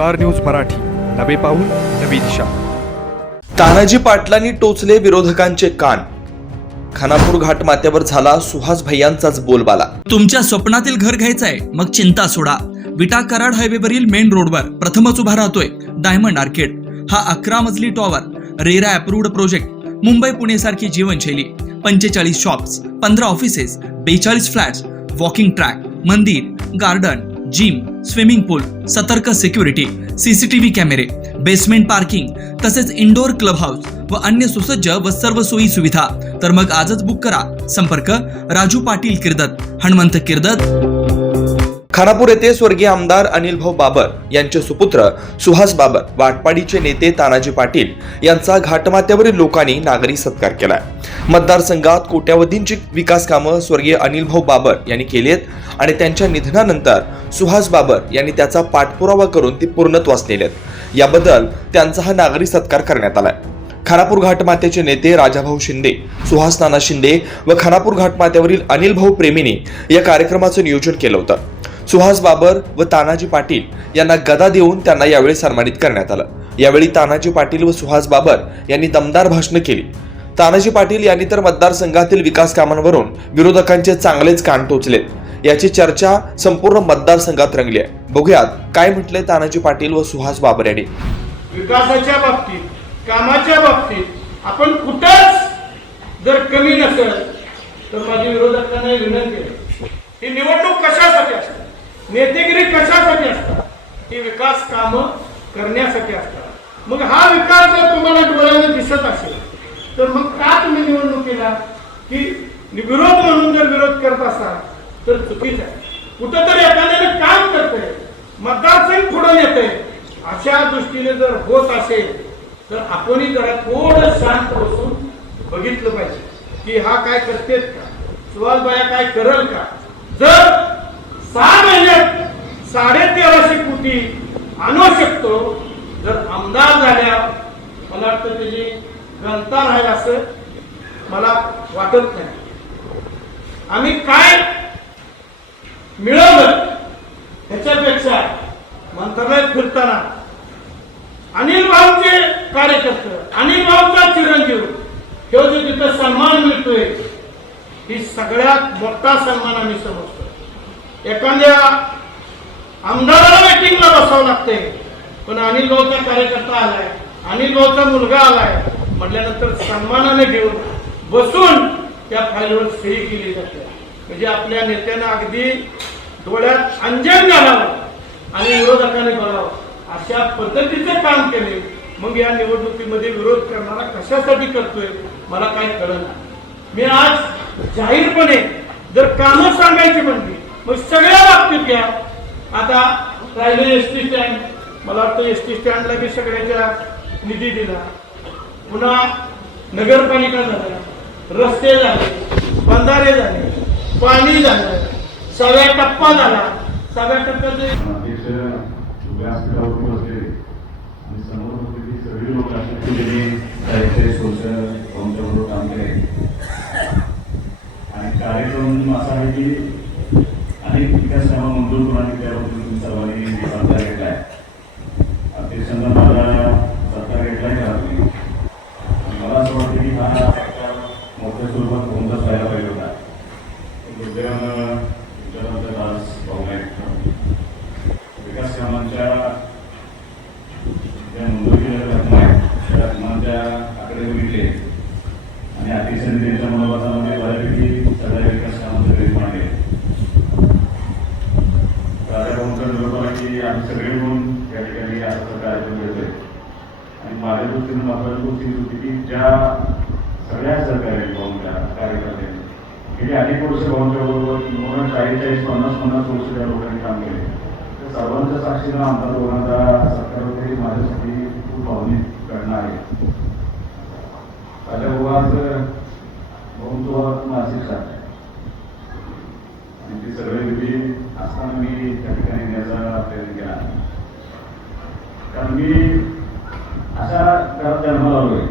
Star news Marathi. नवे पाऊल नवी दिशा. तानाजी पाटलांनी टोचले विरोधकांचे कान. खानापूर घाट माथ्यावर झाला सुहास भैयांचाच बोलबाला. तुमच्या स्वप्नातील घर घ्यायचंय मग चिंता सोडा. विटा कराड हायवेवरील मेन रोडवर प्रथमच उभा राहतोय डायमंड आर्केड. हा अकरा मजली tower RERA approved project Mumbai Pune सारखी जीवनशैली. पंचेचाळीस शॉप्स पंधरा ऑफिसेस बेचाळीस फ्लॅट्स वॉकिंग ट्रॅक मंदिर गार्डन जिम स्विमिंग पूल सतर्क सिक्युरिटी सीसीटीव्ही कॅमेरे बेसमेंट पार्किंग तसेच इंडोर क्लब हाऊस व अन्य सुसज्ज व सर्व सोयी सुविधा. तर मग आजच बुक करा. संपर्क राजू पाटील किर्दत हनुमंत किर्दत. खानापूर येथे स्वर्गीय आमदार अनिल भाऊ बाबर यांचे सुपुत्र सुहास बाबर वाटपाडीचे नेते तानाजी पाटील यांचा घाटमाथ्यावरील लोकांनी नागरी सत्कार केला मतदारसंघात कोट्यावधींची विकास कामं स्वर्गीय अनिल भाऊ बाबर यांनी केली आहेत आणि त्यांच्या निधनानंतर सुहास बाबर यांनी त्याचा पाठपुरावा करून ती पूर्णत्वास नेलेत. याबद्दल त्यांचा हा नागरी सत्कार करण्यात आलाय. खानापूर घाटमात्याचे नेते राजाभाऊ शिंदे सुहास नाना शिंदे व खानापूर घाटमाथ्यावरील अनिल भाऊ प्रेमीने या कार्यक्रमाचं नियोजन केलं होतं. सुहास बाबर व तानाजी पाटील यांना गदा देऊन त्यांना यावेळी सन्मानित करण्यात आलं. यावेळी तानाजी पाटील व सुहास बाबर यांनी दमदार भाषणं केली. तानाजी पाटील यांनी तर मतदारसंघातील विकास कामांवरून विरोधकांचे चांगलेच कान टोचले. याची चर्चा संपूर्ण मतदारसंघात रंगली आहे. बघूयात काय म्हटले तानाजी पाटील व सुहास बाबर यांनी. विकासाच्या बाबतीत कामाच्या बाबतीत आपण कुठंच जर कमी नसेल तर माझी विरोधकांना विनंती आहे. ही निवडणूक कशासाठी असते? नेतेगिरी कशासाठी असतात? ही विकास कामं करण्यासाठी असतात. मग हा विकास जर तुम्हाला डोळ्याने दिसत असेल तर मग का तुम्ही निवडणुकीला की विरोध म्हणून जर विरोध करत असाल तर चुकीचं आहे. कुठंतरी एखाद्याने काम करतंय मतदारसंघ पुढे येते अशा दृष्टीने जर होत असेल तर आपणही जरा थोडं शांत बसून बघितलं पाहिजे की हा काय करतेत का? सुहास बाया काय करल का? जर सहा महिन्यात साडेतेराशे कोटी आणू शकतो. जर आमदार झाल्या मला वाटतं त्याची गणता राहील असं मला वाटत नाही. आम्ही काय मिळवलं ह्याच्यापेक्षा मंत्रालयात फिरताना अनिल भाऊचे कार्यकर्ते अनिल भाऊचा चिरंजीव हे जो तिथं सन्मान मिळतोय ही सगळ्यात मोठा सन्मान आम्ही समजतो. एखाद्या आमदाराला वेटिंगला बसावं लागते पण अनिल भाऊचा कार्यकर्ता आलाय अनिल भाऊचा मुलगा आलाय म्हटल्यानंतर सन्मानाने घेऊन बसून त्या फाईलवर सही केली जाते. म्हणजे आपल्या नेत्यांना अगदी डोळ्यात अंजन घालावं आणि विरोधकाने बघावं. अशा पद्धतीचे काम केले. मग या निवडणुकीमध्ये विरोध करणारा कशासाठी करतोय मला काही कळलं मी आज जाहीरपणे जर कामं सांगायची म्हणली मग सगळ्या बाबतीत घ्या. आता राहिले एस टी स्टँड मला वाटतं एस टी स्टँडला बी सगळ्याच्या निधी दिला. पुन्हा नगरपालिका झाल्या. रस्ते झाले बंधारे झाले पाणी झालं सगळ्या टप्पा झाला सगळ्या टप्प्याचे आणि समोर सगळी लोक अशी त्यांनी आमच्याबरोबर काम केले. आणि कार्यक्रम असा आहे की आणि विकास कामं मंजूर करून त्याबद्दल सर्वांनी सरकार घेतला आहे अध्यक्षांना माझा सरकार घेतला आहे का तुम्ही आणि मला असं वाटतं की हा सरकार मोठ्या स्वरूपात कोणताच व्हायला पाहिजे होता दुर्दैवानं तुमच्यानंतर आज पाहुणे विकास कामांच्या ज्या मंजूर केलेल्या रकमा आहेत त्या रकमांच्या आकडे बघितले आणि अतिशय त्यांच्या मनोभावामध्ये बऱ्यापैकी सगळ्या विकास कामांचे वेळ मांडले राजा भाऊंचा बरोबर आहे की आम्ही सगळे मिळून या ठिकाणी असं कार्यक्रम करतोय आणि माझ्या दृष्टीनं महत्वाची गोष्ट ही होती की ज्या सगळ्या सहकारी भाऊंच्या कार्यकर्त्यांनी गेली अनेक वर्ष भाऊंच्या बरोबर किंवा चाळीस पन्नास पन्नास वर्ष त्या लोकांनी काम केले. तर सर्वांच्या साक्षीनं आमदार दोघांचा सत्कार होते माझ्यासाठी खूप भावनिक घटना आहे. राजा भाऊ आज मानसिक साथ आहे. आणि ती सगळे विधी असताना मी त्या ठिकाणी येण्याचा प्रयत्न केला. कारण मी अशा घरात जन्माला आलो आहे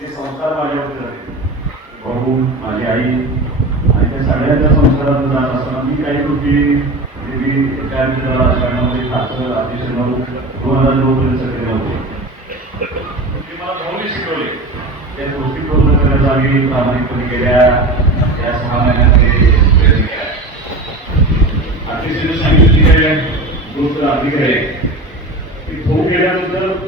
जे संस्कार माझ्यावरती झाले. भाऊ माझी आई आणि त्या सगळ्यांच्या संस्कारात जात असताना मी काही गोष्टी म्हणजे मी त्या अतिशय नऊ दोन हजार नऊ सगळे केले म्हणजे मला भाऊने शिकवले. त्या गोष्टी पूर्ण करण्याचा आम्ही प्रामाणिकपणे गेल्या या सहा महिन्यामध्ये प्रयत्न केला. अतिशय सांगितले गोष्ट अधिक आहे की भाऊ गेल्यानंतर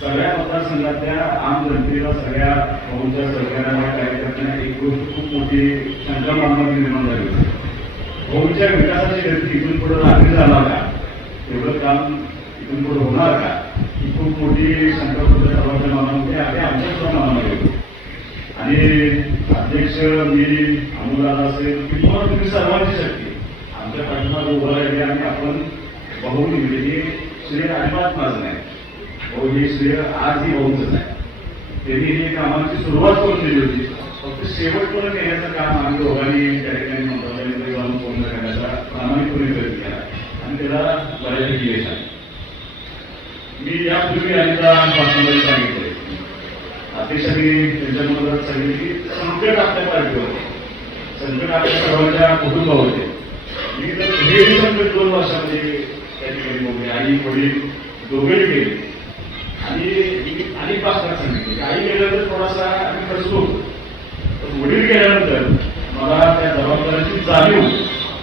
सगळ्या मतदारसंघातल्या आम जनतेला सगळ्या भाऊंच्या सरकारच्या कार्यकर्त्यांना एक गोष्ट खूप मोठी शंका मनामध्ये निर्माण झाली. होती भाऊंच्या विकासाची गती इथून पुढे लागली झाला का? एवढं काम इथून पुढे होणार का? ही खूप मोठी शंका सर्वांच्या मनामध्ये आणि आमच्या सुद्धा मनामध्ये होती आणि अध्यक्ष मी अमोलाला असेल किंवा तुम्ही सर्वांची शक्ती. आमच्या पाठीमागे उभं राहिली आणि आपण बघून गेली हे श्रेय अजिबात माझं नाही. भाऊ हे श्रेय आजही होऊनच आहे त्यांनी हे कामाची सुरुवात करून दिली होती. फक्त शेवटपर्यंत येण्याचं काम आम्ही दोघांनी त्या ठिकाणी मंत्रालयामध्ये जाऊन पूर्ण करण्याचा प्रामाणिकपणे प्रयत्न केला आणि त्याला बऱ्यापैकी यश आहे मी यापूर्वी अनेकदा बातमीमध्ये सांगितले अध्यक्षांनी त्यांच्या मनात सांगितले की संकट आपल्या पार्टीवर होते. संकट आपल्या सर्वांच्या कुटुंबावर होते. मी तर हे संकट दोन वर्षामध्ये त्या ठिकाणी बघले आई वडील दोघेही गेले. मी अनेक बातम्या सांगितले आई गेल्यानंतर थोडासा आम्ही फसलो पण वडील गेल्यानंतर मला त्या जबाबदारीची जाणीव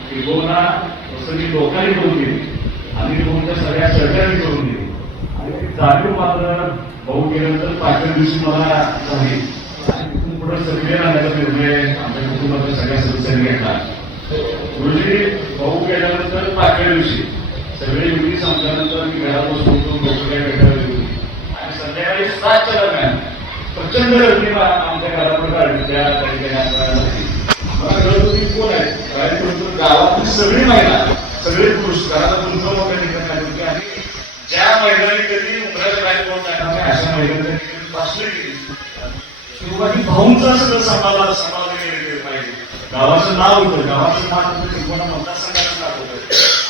की भाऊना जसं मी लोकांनी करून दिली आणि तुमच्या सगळ्या सहकार्याने करून दिली आणि ती जाणीव मात्र भाऊ गेल्यानंतर पाचव्या दिवशी मला झाली तिथून पुढे सगळे राहण्याचा निर्णय आमच्या कुटुंबाच्या सगळ्या सदस्यांनी घेतला गुरुजी भाऊ गेल्यानंतर पाचव्या दिवशी सगळे युती संपल्यानंतर मी घरात बसून होतो लोक काय भेटायला संध्याकाळी सातच्या दरम्यान प्रचंड गर्दी आमच्या घरापुढे काढली त्या ठिकाणी कोण आहे काय गावातली सगळी महिला सगळे पुरुष घराला तुमचं मोठ्या ठिकाणी होती आणि ज्या महिलांनी कधी उमराच्या बाहेर कोण जाणार नाही अशा महिलांच्या ठिकाणी बसली गेली. सुरुवाती भाऊंचा सगळं सांभाळा सांभाळलं गेलं पाहिजे गावाचं नाव होतं गावाचं नाव होतं त्रिकोणा मतदारसंघाचं नाव होतं.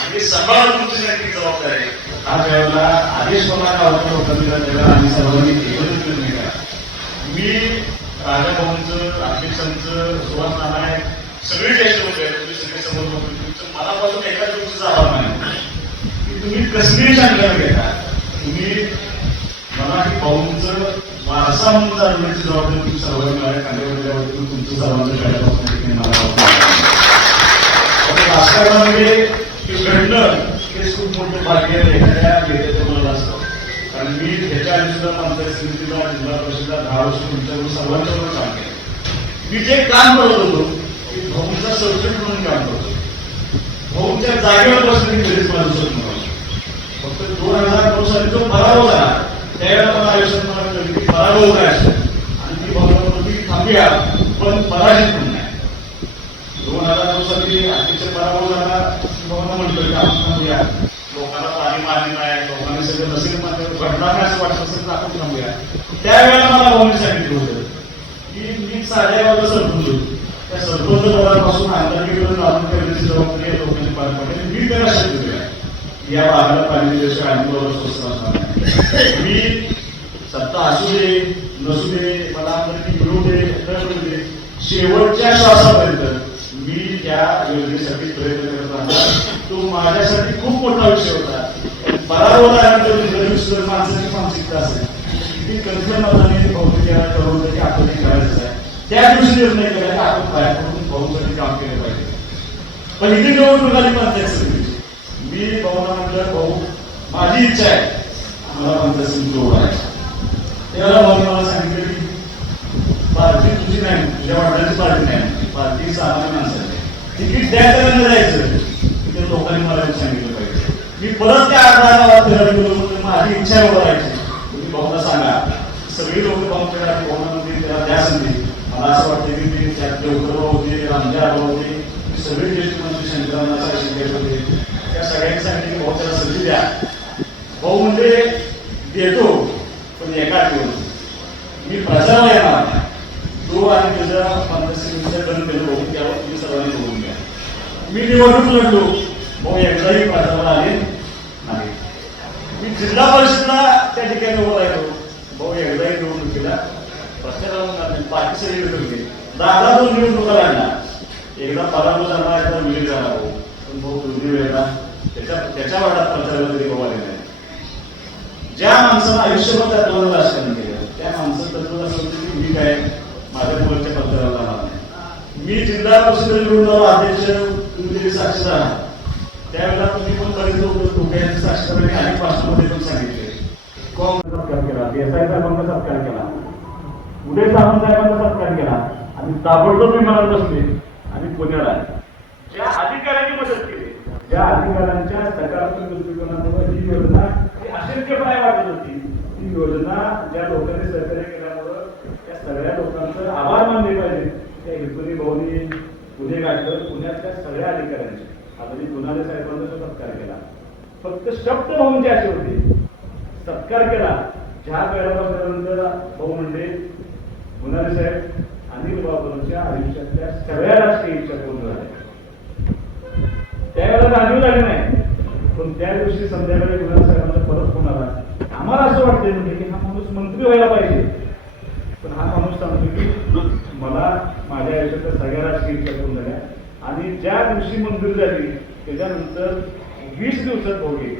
आणि समाज तुमची नक्की जबाबदारी आहे. हा त्यावेळेला आदेश मला गावाच्या लोकांनी दिला त्याला आम्ही सर्वांनी एकत्रित निर्णय केला मी राजाभाऊंचं अध्यक्षांचं सुहास नानाय सगळे ज्येष्ठ होते तुम्ही सगळे समोर बघून तुमचं मनापासून एका गोष्टीचा आभार नाही की तुम्ही कसली शंका घेता तुम्ही मराठी भाऊंचं वारसा म्हणून चालण्याची जबाबदारी तुम्ही सर्वांनी मला खांद्यावर तुमचं सर्वांचं पहिल्यापासून मला राजकारणामध्ये ते घडणं खूप मोठं भाग्य एखाद्या नेत्याचं असतं कारण मी त्याच्या आधी आमच्या पंचायत जिल्हा परिषदला दहा वर्ष तुमच्याकडून सर्वांच्यावर काम केलं मी जे काम करत होतो की भाऊंचा संरक्षण म्हणून काम करतो भाऊंच्या जागेवर बसणे कधीच माझं स्वप्न फक्त दोन हजार नऊ साली जो पराभव झाला त्यावेळेला मला आयुष्यात मला कळलं की पराभव काय असतो. आणि ती भावना थांबूया पण पराजित म्हणून दोन हजार नऊ साली अतिशय पराभव झाला भावना म्हटलं की आपण थांबूया. लोकांना पाणी सगळं नसेल मात्र घडणार नाही असं वाटत असेल तर आपण थांबूया त्यावेळेला मला भाऊने सांगितलं होतं की मी साध्या गावाला सरपंच होतो त्या सरपंच पदापासून लागून करण्याची जबाबदारी पार मी त्याला दिला या भागाला पाणी दिल्याशिवाय स्वस्त असणार मी सत्ता असू दे नसू दे मला आमदारकी मिळू दे न मिळू दे शेवटच्या श्वासापर्यंत मी त्या योजनेसाठी प्रयत्न करत राहणार. तो माझ्यासाठी खूप मोठा विषय होता. पराभव झाल्यानंतर माणसाची मानसिकता असेल. किती कन्फर्म मताने बहुतेक या की आपण करायचं आहे. त्या दिवशी निर्णय केला आपण बाहेर पडून भाऊसाठी काम केलं पाहिजे. पहिली निवडणूक आली पंचायत समितीची मी भाऊला म्हटलं भाऊ माझी इच्छा आहे. मला पंचायत समिती उभारायची त्याला भाऊने मला सांगितलं की पार्टी तुझी नाही तुझ्या वडिलांची पार्टी नाही. पार्टी सामान्य माणसाची तिकीट द्या त्याला जायचं ते लोकांनी मला एक सांगितलं पाहिजे मी परत त्या अठरा गावात फिरायला गेलो म्हणून माझी इच्छा आहे तुम्ही भाऊला सांगा सगळी लोक भाऊकडे भावनामध्ये त्याला द्या संधी. मला असं वाटतं की ते त्यातले देवकरराव होते रामजा होते सगळे ज्येष्ठ मंत्री शंकरांना शिंदे होते. त्या सगळ्यांनी सांगितलं की भाऊ त्याला संधी द्या. भाऊ म्हणजे देतो पण एका ठेवून. मी प्रचाराला येणार तो आणि त्याच्या पंधरा बंद केलं भाऊ त्यावर तुम्ही सर्वांनी बघून घ्या. मी निवडणूक लढलो. भाऊ एकदाही प्रचाराला आले मी जिल्हा परिषदला त्या ठिकाणी उभा राहिलो. भाऊ एकदाही निवडणुकीला प्रचाराला पार्टी सगळी गेले. दादा दोन निवडणुका लागला एकदा पराभव झाला एकदा विजय झाला भाऊ. पण भाऊ दोन्ही वेळेला त्याच्या त्याच्या वाटात प्रचाराला तरी बाबा नाही. ज्या माणसानं आयुष्यभर त्या दोन राजकारण केलं त्या माणसं की मी काय माझ्या मुलाच्या प्रचाराला नाही. मी जिल्हा परिषद निवडून अध्यक्ष तुम्ही साक्षीदार आहात. त्यावेळेला तुम्ही पण बरेच लोक लोकांचे साक्षीदार आणि अनेक भाषणामध्ये पण सांगितले काँग्रेस सत्कार केला देसाई साहेबांचा सत्कार केला उदय साहेबांचा सत्कार केला. आणि ताबडतोब विमानात बसले. आणि पुण्याला ज्या अधिकाऱ्यांनी मदत केली. ज्या अधिकाऱ्यांच्या सकारात्मक दृष्टिकोनामुळे ही योजना अशक्यपणे वाटत होती. ती योजना ज्या लोकांनी सहकार्य केल्यामुळं त्या सगळ्या लोकांचं आभार मानले पाहिजे. त्या हिरपुरी भाऊनी पुणे गाठलं. पुण्यातल्या सगळ्या अधिकाऱ्यांचे. आदरणीय गुन्हाने साहेबांचा सत्कार केला. फक्त शब्द भाऊंची असे होते. सत्कार केला. ज्या वेळानंतर भाऊ म्हणजे गुन्हाने साहेब अनिल बाबूंच्या आयुष्यातल्या सगळ्या राजकीय इच्छा पूर्ण झाल्या. त्यावेळेला जाणीव लागली नाही. पण त्या दिवशी संध्याकाळी गुन्हा साहेबांना परत फोन आला. आम्हाला असं वाटतंय म्हणजे की हा माणूस मंत्री व्हायला पाहिजे. पण हा माणूस सांगतो की मला माझ्या आयुष्यातल्या सगळ्या राजकीय इच्छा पूर्ण झाल्या. आणि ज्या दिवशी मंजूर झाली त्याच्यानंतर वीस दिवसात भोगे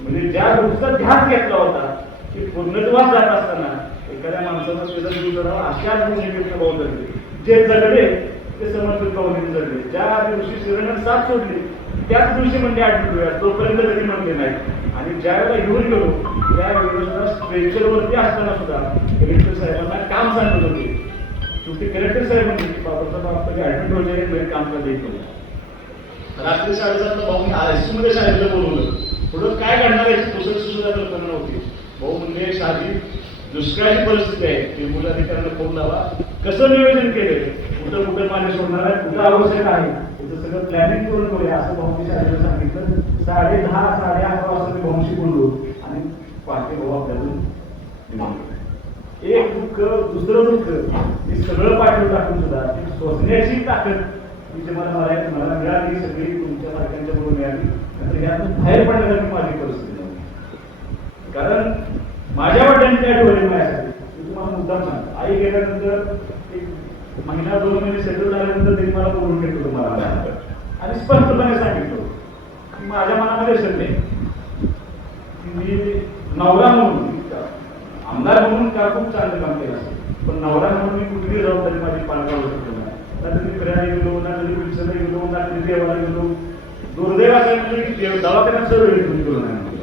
म्हणजे ज्या दिवसात ध्यास घेतला होता की पूर्णत्वास जात असताना माणसानं सुद्धा जीव करावा अशा भूमिकेचे भाऊ जगले. जे जगले ते समर्पित भावनेने जगले. ज्या दिवशी शिवरानं साथ सोडली त्याच दिवशी म्हणजे आठवडूया तोपर्यंत कधी म्हणले नाही. आणि ज्या वेळेला घेऊन गेलो त्यावेळेला वेळेला स्ट्रेचरवरती असताना सुद्धा कलेक्टर साहेबांना काम सांगत होते. शेवटी कलेक्टर साहेब साहेबांनी बाबासाहेब आपल्याला ऍडमिट वगैरे घरी काम करता येत रात्री साडेसातला भाऊ आयसीयू मध्ये शाळेला बोलवलं. पुढं काय घडणार आहे? दुसरं सुद्धा कल्पना नव्हती. भाऊ म्हणजे शादी दुष्काळाची परिस्थिती आहे ते मुलाधिकाऱ्यांना फोन लावा कसं नियोजन केले? कुठं कुठं पाणी सोडणार आहे कुठं आवश्यक आहे? त्याचं सगळं प्लॅनिंग करून करूया असं भाऊंनी शाळेला सांगितलं. साडे दहा साडे अकरा वाजता मी भाऊंशी बोललो. आणि पहाटे भाऊ आपल्यातून एक दुःख दुसरं दुःख मी सगळं पाठवून टाकून सुद्धा सोसण्याची ताकद ही जी मला मला मला मिळाली सगळी तुमच्या सारख्यांच्या बरोबर मिळाली. नंतर यातून बाहेर पडण्यासाठी माझी परिस्थिती कारण माझ्या वडिलांनी काय ठेवले माझ्यासाठी मी तुम्हाला मुद्दाम सांगतो. आई गेल्यानंतर एक महिना दोन महिने सेटल झाल्यानंतर त्यांनी मला बोलून घेतलं तुम्हाला. आणि स्पष्टपणे सांगितलं. की माझ्या मनामध्ये सल्ले की मी नवरा म्हणून आमदार म्हणून का खूप चांगलं काम केलं असेल? पण नवरा म्हणून मी कुठली जबाबदारी माझी पार पाडू नाही. ना कधी फिरायला गेलो ना कधी विल्सनला गेलो ना कधी देवाला गेलो. दुर्दैव असं म्हणजे देव- दवाखान्यात सर्व वेळी घेऊन गेलो नाही.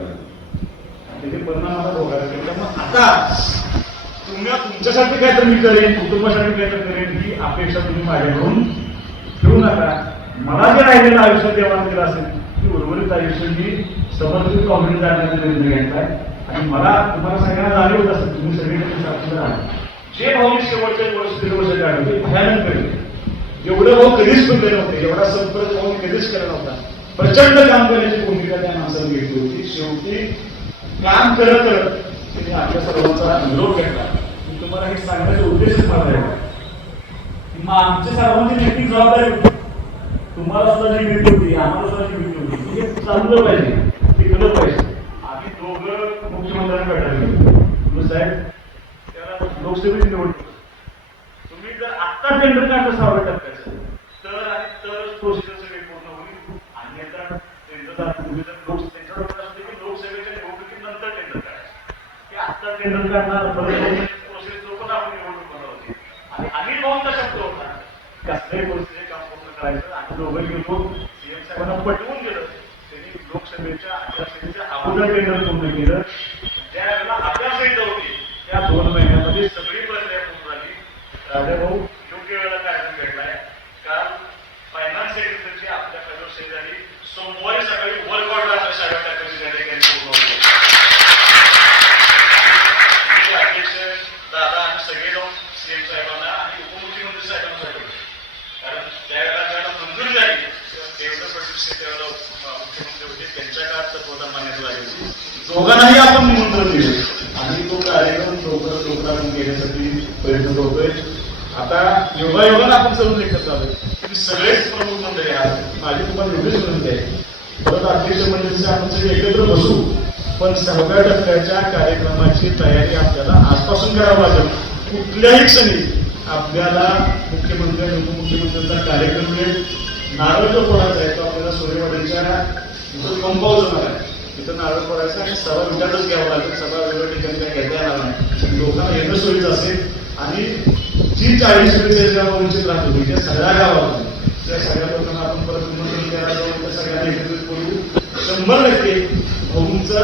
त्याचे परिणाम आता भोगायला त्यामुळे आता तुम्ही तुमच्यासाठी काय तर मी करेन कुटुंबासाठी काय तर करेन ही अपेक्षा तुम्ही माझ्याकडून ठेवू नका. मला जे राहिलेलं आयुष्य देवाण केलं असेल की उर्वरित आयुष्य मी समर्पित कॉमेडी जाण्याचा निर्णय घेतलाय आणि मला तुम्हाला सगळ्यांना जाणीव होत असेल तुम्ही सगळीकडे साक्षीदार आहात. जे भाऊ मी वर्ष दीड वर्ष काढले ते भयानक केले एवढं भाऊ कधीच बनले नव्हते एवढा संपर्क भाऊ कधीच केला नव्हता. प्रचंड काम करण्याची भूमिका त्या माणसाने घेतली होती. शेवटी काम करत करत त्यांनी आपल्या सर्वांचा निरोप घेतला. मी तुम्हाला हे सांगण्याचा उद्देशच मला आहे. मग आमच्या सर्वांची नक्की जबाबदारी तुम्हाला सुद्धा जी भीती होती आम्हाला सुद्धा जी भीती होती हे चाललं पाहिजे टिकलं पाहिजे आम्ही दोघं मुख्यमंत्र्यांना भेटायला गेलो म्हणलं, साहेब त्याला लोकसभेची निवडणूक तुम्ही जर आत्ता टेंडर काढलं सहाव्या टप्प्याचं तर आणि तरच प्रोसिजर सगळी पूर्ण होईल अन्यथा टेंडर तुम्ही जर लोक त्यांच्यावर असते की लोकसभेच्या निवडणुकीनंतर टेंडर काढायचं की आत्ता टेंडर काढणार परत प्रोसेस जो पण आपण निवडणूक बनवली होती आणि अनिल भाऊंचा शब्द होता कसल्याही परिस्थितीत काम पूर्ण करायचं आणि दोघं गेलो सीएम साहेबांना पटवून गेलं त्यांनी लोकसभेच्या आचारसंहितेच्या अगोदर टेंडर पूर्ण केलं. ज्या वेळेला आचारसंहिता त्या दोन महिन्यामध्ये सगळी प्रक्रिया पूर्ण झाली. राजाभाऊ योग्य वेळेला कार्यक्रम घडलाय काल फायनान्स सेक्रेटरीची आपल्या पदोषयी झाली सोमवारी सकाळी वर्क ऑर्डर आपल्या सगळ्या टाकायची झाली त्यांनी पूर्ण होती आमचे अध्यक्ष दादा आणि सगळे लोक सीएम साहेबांना आणि उपमुख्यमंत्री साहेबांना सांगितलं कारण त्यावेळेला ज्यावेळेला मंजूर झाली तेव्हा देवेंद्र फडणवीस हे त्यावेळेला उप- मुख्यमंत्री होते त्यांच्या काळात तत्वता मान्यता झाली होती दोघांनाही आपण निमंत्रण दिले आणि तो कार्यक्रम लवकर लोकांना घेण्यासाठी प्रयत्न करतोय. आता योगायोगाला आपण सर्व एकत्र आलोय तुम्ही सगळेच प्रमुख मंडळी आहात. माझी तुम्हाला एवढीच विनंती आहे परत अध्यक्ष मंडळीचे आपण सगळे एकत्र बसू. पण सहाव्या टप्प्याच्या कार्यक्रमाची तयारी आपल्याला आजपासून करावं लागेल. कुठल्याही क्षणी आपल्याला मुख्यमंत्री आणि उपमुख्यमंत्र्यांचा कार्यक्रम मिळेल नारळ जो कोणाचा आहे तो आपल्याला सूर्यवाडीच्या कंपाऊंड होणार आहे. तिथं नारळ पडायचं आणि सभा विचारच घ्यावं लागेल. सभा वेगळ्या ठिकाणी काही घेता येणार नाही. लोकांना येणं सोयीचं असेल आणि जी चाळीस वेळेस गाव वंचित होती त्या सगळ्या गावात त्या सगळ्या लोकांना आपण परत निमंत्रण द्यायला जाऊन त्या सगळ्यांना एकत्रित करू शंभर टक्के भाऊंचा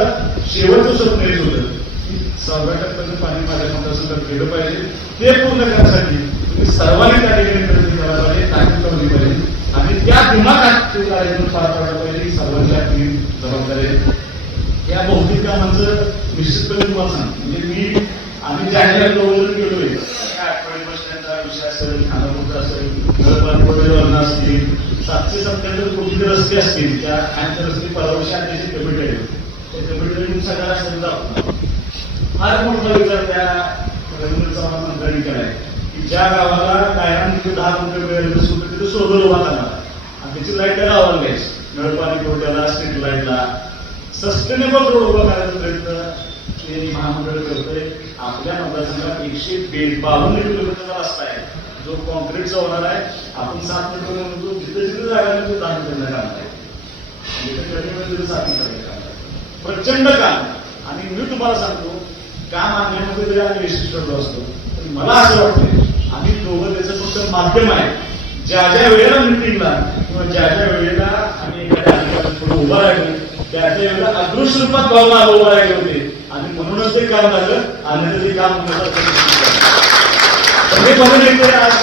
शेवटचं स्वप्न हेच होतं. की सहाव्या टप्प्याचं पाणी माझ्या मतदारसंघात गेलं पाहिजे. ते पूर्ण करण्यासाठी तुम्ही सर्वांनी त्या ठिकाणी प्रयत्न करायला पाहिजे ताकद लावली पाहिजे. आणि त्या दिमागात ते कार्यक्रम पार पाडला पाहिजे. जबाबदारी या भौतिक कामांचं निश्चितपणे तुम्हाला सांगतो. म्हणजे मी आम्ही ज्या ज्या केलोय विषय असेल खानापूरचा असेल नळपाणीवरून असतील सातशे सत्त्याहत्तर कोटी रस्ते असतील त्या आणि रस्ते परवर्षी त्याची कमिटी आहे. त्या सगळ्या फार मोठा विचार त्या रवींद्र चव्हाण मंत्र्यांनी केलाय की ज्या गावाला कायम तिथे दहा रुपये मिळाले तिथे सोलर उभा झाला आणि त्याची लाइट त्या गावाला घ्यायची. नळपाणी पुरवठ्याला स्ट्रीट लाईटला सस्टेनेबल रोड उभा करायचा प्रयत्न ते महामंडळ करतोय. आपल्या मतदारसंघात एकशे बे बावन्न किलोमीटरचा रस्ता आहे. जो कॉन्क्रीटचा होणार आहे. आपण सात मीटर म्हणतो जिथे जिथे जागा तिथे दहा मीटर काम आहे. तिथे सात मीटर काम आहे. प्रचंड काम. आणि मी तुम्हाला सांगतो काम आणण्यामध्ये जरी आम्ही विशेष करतो असतो. पण मला असं वाटतं आम्ही दोघं त्याचं फक्त माध्यम आहे. ज्या ज्या वेळेला मिटिंगला किंवा ज्या ज्या वेळेला उभा राहिलो त्या एवढं अदृश्य रूपात भावना उभा राहिले होते. आणि म्हणूनच ते काम झालं. आणि ते काम हे म्हणून येते आज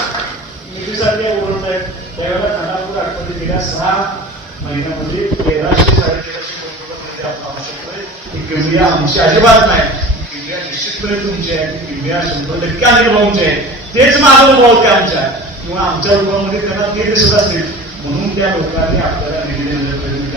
निधीसाठी ओरडत आहेत. त्यावेळेला खानापूर आठवडे गेल्या सहा महिन्यामध्ये तेराशे साडेतेराशे कोटी रुपये आपण ही आमची अजिबात नाही. क्रिया निश्चितपणे तुमची आहे. ती क्रिया शंभर टक्के अनिल आहे. तेच माझं अनुभव ते आमच्या. किंवा आमच्या रूपामध्ये त्यांना ते दिसत असतील म्हणून त्या लोकांनी आपल्याला निधी देण्याचा